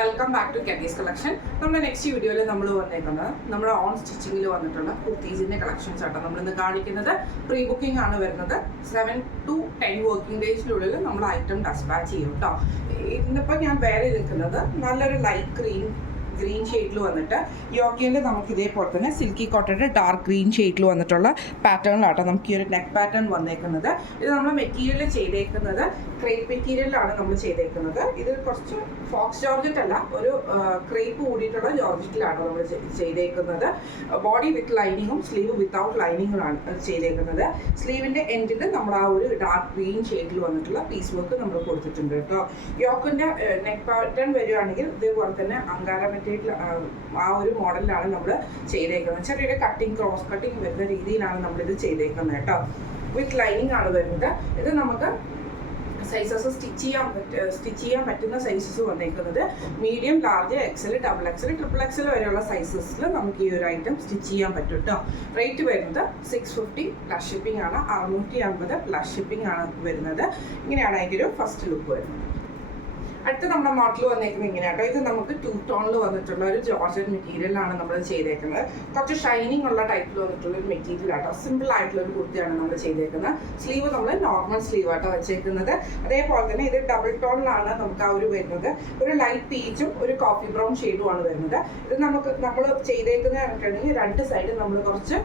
Welcome back to കെറ്റീസ് collection. നമ്മുടെ next വീഡിയോയിൽ നമ്മൾ വന്നേക്കുന്നത് നമ്മുടെ ഓൺ സ്റ്റിച്ചിങ്ങിൽ വന്നിട്ടുള്ള കുർത്തീസിൻ്റെ കളക്ഷൻസ് ആട്ടോ നമ്മളിന്ന് കാണിക്കുന്നത്. പ്രീ ബുക്കിംഗ് ആണ് വരുന്നത്. 7 to 10 വർക്കിംഗ് ഡേയ്സിനുള്ളിൽ നമ്മൾ ഐറ്റം ഡെസ്പാച്ച് ചെയ്യും കേട്ടോ. ഇന്നിപ്പോൾ ഞാൻ വേറെ നിൽക്കുന്നത് നല്ലൊരു ലൈറ്റ് ഗ്രീൻ ഷെയ്ഡിൽ വന്നിട്ട് യോക്കിയിൽ നമുക്ക് ഇതേപോലെ തന്നെ സിൽക്കി കോട്ടൻ്റെ ഡാർക്ക് ഗ്രീൻ ഷെയ്ഡിൽ വന്നിട്ടുള്ള പാറ്റേണിലാട്ടോ നമുക്ക് ഈ ഒരു നെക്ക് പാറ്റേൺ വന്നേക്കുന്നത്. ഇത് നമ്മൾ മെറ്റീരിയൽ ചെയ്തേക്കുന്നത് ക്രേപ്പ് മെറ്റീരിയലാണ് നമ്മൾ ചെയ്തേക്കുന്നത്. ഇത് കുറച്ച് ഫോക്സ് ജോർജറ്റ് അല്ല, ഒരു ക്രേപ്പ് കൂടിയിട്ടുള്ള ജോർജറ്റിലാണ് നമ്മൾ ചെയ്തേക്കുന്നത്. ബോഡി വിത്ത് ലൈനിങ്ങും സ്ലീവ് വിത്തൗട്ട് ലൈനിങ്ങുമാണ് ചെയ്തേക്കുന്നത്. സ്ലീവിൻ്റെ എൻഡിൽ നമ്മൾ ആ ഒരു ഡാർക്ക് ഗ്രീൻ ഷെയ്ഡിൽ വന്നിട്ടുള്ള പീസ് വർക്ക് നമ്മൾ കൊടുത്തിട്ടുണ്ട് കേട്ടോ. യോക്കിൻ്റെ നെക്ക് പാറ്റേൺ വരികയാണെങ്കിൽ ഇതേപോലെ തന്നെ അങ്കാര മെറ്റീരിയൽ ആ ഒരു മോഡലിലാണ് നമ്മൾ ചെയ്തേക്കുന്നത്. ചെറിയൊരു കട്ടിങ് ക്രോസ് കട്ടിങ് വരുന്ന രീതിയിലാണ് നമ്മളിത് ചെയ്തേക്കുന്നത് കേട്ടോ. വിത്ത് ലൈനിങ് ആണ് വരുന്നത്. ഇത് നമുക്ക് സൈസസ് സ്റ്റിച്ച് ചെയ്യാൻ പറ്റുന്ന സൈസസ് വന്നേക്കുന്നത് medium, large, XL, double XL, triple XL വരെയുള്ള സൈസസിൽ നമുക്ക് ഈ ഒരു ഐറ്റം സ്റ്റിച്ച് ചെയ്യാൻ പറ്റും കേട്ടോ. റേറ്റ് വരുന്നത് 650 പ്ലസ് ഷിപ്പിംഗ് ആണ്. 650 പ്ലസ് ഷിപ്പിംഗ് ആണ് വരുന്നത്. ഇങ്ങനെയാണ് അതിൻ്റെ ഒരു ഫസ്റ്റ് ലുക്ക് വരുന്നത്. അടുത്ത നമ്മുടെ മോഡൽ വന്നേക്കുന്നത് ഇങ്ങനെയാട്ടോ. ഇത് നമുക്ക് 2 ടോണിൽ വന്നിട്ടുള്ള ഒരു ജോർജറ്റ് മെറ്റീരിയലാണ് നമ്മൾ ചെയ്തേക്കുന്നത്. കുറച്ച് ഷൈനിങ് ഉള്ള ടൈപ്പിൽ വന്നിട്ടുള്ള ഒരു മെറ്റീരിയൽ ആട്ടോ. സിമ്പിൾ ആയിട്ടുള്ള ഒരു കുർത്തിയാണ് നമ്മൾ ചെയ്തേക്കുന്നത്. സ്ലീവ് നമ്മൾ നോർമൽ സ്ലീവ് ആട്ടോ വെച്ചേക്കുന്നത്. അതേപോലെ തന്നെ ഇത് ഡബിൾ ടോണിലാണ് നമുക്ക് ആ ഒരു വരുന്നത്. ഒരു ലൈറ്റ് പീച്ചും ഒരു കോഫി ബ്രൗൺ ഷെയ്ഡുമാണ് വരുന്നത്. ഇത് നമ്മൾ ചെയ്തേക്കുന്നത് പറഞ്ഞിട്ടുണ്ടെങ്കിൽ രണ്ട് സൈഡും നമ്മൾ കുറച്ച്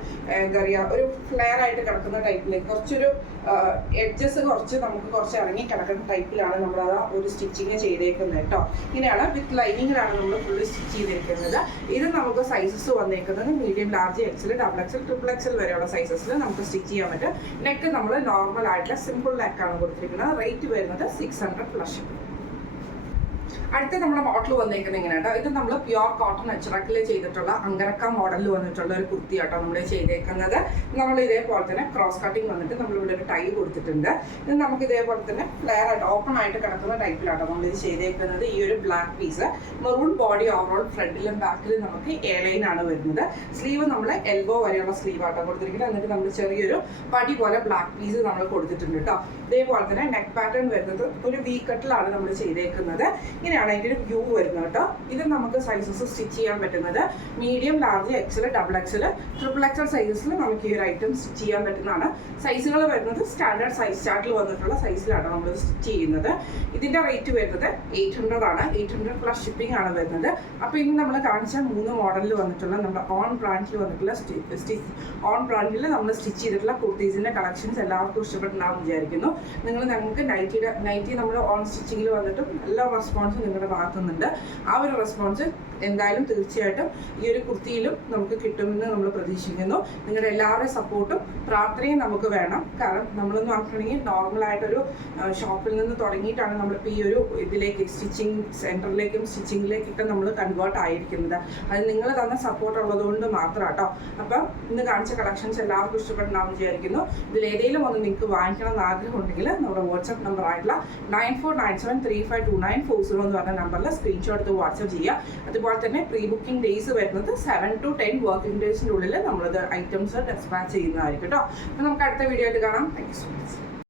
എന്താ പറയുക, ഒരു ഫ്ലെയർ ആയിട്ട് കിടക്കുന്ന ടൈപ്പിലേക്ക് കുറച്ചൊരു എഡ്ജസ് കുറച്ച് ഇറങ്ങി കിടക്കുന്ന ടൈപ്പിലാണ് നമ്മൾ ആ ഒരു സ്റ്റിച്ചിങ് ചെയ്തേക്കുന്നത് കേട്ടോ. ഇങ്ങനെയാണ് വിത്ത് ലൈനിങ്ങിലാണ് നമ്മൾ ഫുള്ള് സ്റ്റിച്ച് ചെയ്തിരിക്കുന്നത്. ഇത് നമുക്ക് സൈസസ് വന്നേക്കുന്നത് medium, large, XL, double XL, triple XL വരെയുള്ള സൈസസിൽ നമുക്ക് സ്റ്റിച്ച് ചെയ്യാൻ പറ്റും. നെക്ക് നമ്മൾ നോർമൽ ആയിട്ടുള്ള സിമ്പിൾ നെക്കാണ് കൊടുത്തിരിക്കുന്നത്. റേറ്റ് വരുന്നത് 600 പ്ലസ്. അടുത്ത നമ്മുടെ മോഡൽ വന്നേക്കുന്നത് ഇങ്ങനെ കേട്ടോ. ഇത് നമ്മൾ പ്യുവർ കോട്ടൺ അച്ചറക്കിൽ ചെയ്തിട്ടുള്ള അങ്കരക്ക മോഡലിൽ വന്നിട്ടുള്ള ഒരു കുർത്തി ആട്ടോ നമ്മൾ ചെയ്തേക്കുന്നത്. നമ്മൾ ഇതേപോലെ തന്നെ ക്രോസ് കട്ടിങ് വന്നിട്ട് നമ്മളിവിടെ ഒരു ടൈ കൊടുത്തിട്ടുണ്ട്. ഇത് നമുക്ക് ഇതേപോലെ തന്നെ ഫ്ലെയർ ആയിട്ട് ഓപ്പൺ ആയിട്ട് കിടക്കുന്ന ടൈപ്പിലാട്ടോ നമ്മൾ ഇത് ചെയ്തേക്കുന്നത്. ഈ ഒരു black piece maroon body overall ഫ്രണ്ടിലും ബാക്കിലും നമുക്ക് എ ലൈൻ ആണ് വരുന്നത്. സ്ലീവ് നമ്മൾ എൽബോ വരെയുള്ള സ്ലീവ് ആട്ടോ കൊടുത്തിരിക്കുന്നത്. എന്നിട്ട് നമ്മൾ ചെറിയൊരു പടി പോലെ ബ്ലാക്ക് പീസ് നമ്മൾ കൊടുത്തിട്ടുണ്ട് കേട്ടോ. ഇതേപോലെ തന്നെ നെക്ക് പാറ്റേൺ വരുന്നത് ഒരു വി കട്ടിലാണ് നമ്മൾ ചെയ്തേക്കുന്നത്. ഇങ്ങനെയാണ് അതിൻ്റെ ഒരു വ്യൂ വരുന്നത് കേട്ടോ. ഇത് നമുക്ക് സൈസസ് സ്റ്റിച്ച് ചെയ്യാൻ പറ്റുന്നത് medium, large, XL, double XL, triple XL സൈസസിൽ നമുക്ക് ഈ ഒരു ഐറ്റം സ്റ്റിച്ച് ചെയ്യാൻ പറ്റുന്നതാണ്. സൈസുകൾ വരുന്നത് സ്റ്റാൻഡേർഡ് സൈസ് ചാർട്ടിൽ വന്നിട്ടുള്ള സൈസിലാണ് നമ്മൾ സ്റ്റിച്ച് ചെയ്യുന്നത്. ഇതിൻ്റെ റേറ്റ് വരുന്നത് 800 ആണ്. 800 പ്ലസ് ഷിപ്പിംഗ് ആണ് വരുന്നത്. അപ്പോൾ ഇനി നമ്മൾ കാണിച്ച 3 മോഡലിൽ വന്നിട്ടുള്ള നമ്മുടെ ഓൺ ബ്രാൻഡിൽ വന്നിട്ടുള്ള ഓൺ ബ്രാൻഡിൽ നമ്മൾ സ്റ്റിച്ച് ചെയ്തിട്ടുള്ള കുർത്തീസിൻ്റെ കളക്ഷൻസ് എല്ലാവർക്കും ഇഷ്ടപ്പെട്ടുണ്ടാവും വിചാരിക്കുന്നു. ഞങ്ങൾക്ക് നൈറ്റി നമ്മൾ ഓൺ സ്റ്റിച്ചിങ്ങിൽ വന്നിട്ട് നല്ല റെസ്പോൺസ് നിങ്ങളുടെ ഭാഗത്തുനിന്നുണ്ട്. ആ ഒരു റെസ്പോൺസ് എന്തായാലും തീർച്ചയായിട്ടും ഈ ഒരു കുർത്തിയിലും നമുക്ക് കിട്ടുമെന്ന് നമ്മൾ പ്രതീക്ഷിക്കുന്നു. നിങ്ങളുടെ എല്ലാവരുടെയും സപ്പോർട്ടും പ്രാർത്ഥനയും നമുക്ക് വേണം. കാരണം നമ്മളെന്ന് പറഞ്ഞിട്ടുണ്ടെങ്കിൽ നോർമലായിട്ടൊരു ഷോപ്പിൽ നിന്ന് തുടങ്ങിയിട്ടാണ് നമ്മളിപ്പോൾ ഈ ഒരു ഇതിലേക്ക് സ്റ്റിച്ചിങ് സെൻറ്ററിലേക്കും സ്റ്റിച്ചിങ്ങിലേക്കൊക്കെ നമ്മൾ കൺവേർട്ട് ആയിരിക്കുന്നത്. അത് നിങ്ങൾ തന്ന സപ്പോർട്ട് ഉള്ളതുകൊണ്ട് മാത്രം കേട്ടോ. അപ്പം ഇന്ന് കാണിച്ച കളക്ഷൻസ് എല്ലാവർക്കും ഇഷ്ടപ്പെട്ടുണ്ടാവും വിചാരിക്കുന്നു. ഇതിലേതെങ്കിലും ഒന്ന് നിങ്ങൾക്ക് വാങ്ങിക്കണം എന്ന് ആഗ്രഹമുണ്ടെങ്കിൽ നമ്മുടെ വാട്സ്ആപ്പ് നമ്പർ ആയിട്ടുള്ള 9497352940 എന്ന് പറഞ്ഞ നമ്പറിൽ സ്ക്രീൻഷോട്ട് എടുത്ത് വാട്സ്ആപ്പ് ചെയ്യുക. അതുപോലെ തന്നെ പ്രീ ബുക്കിംഗ് ഡേയ്സ് വരുന്നത് 7 to 10 വർക്കിംഗ് ഡേയ്സിൻ്റെ ഉള്ളിൽ നമ്മളത് ഐറ്റംസ് ഡെസ്പാച്ച് ചെയ്യുന്നതായിരിക്കും കേട്ടോ. അപ്പോൾ നമുക്ക് അടുത്ത വീഡിയോ ആയിട്ട് കാണാം. Thank you so much.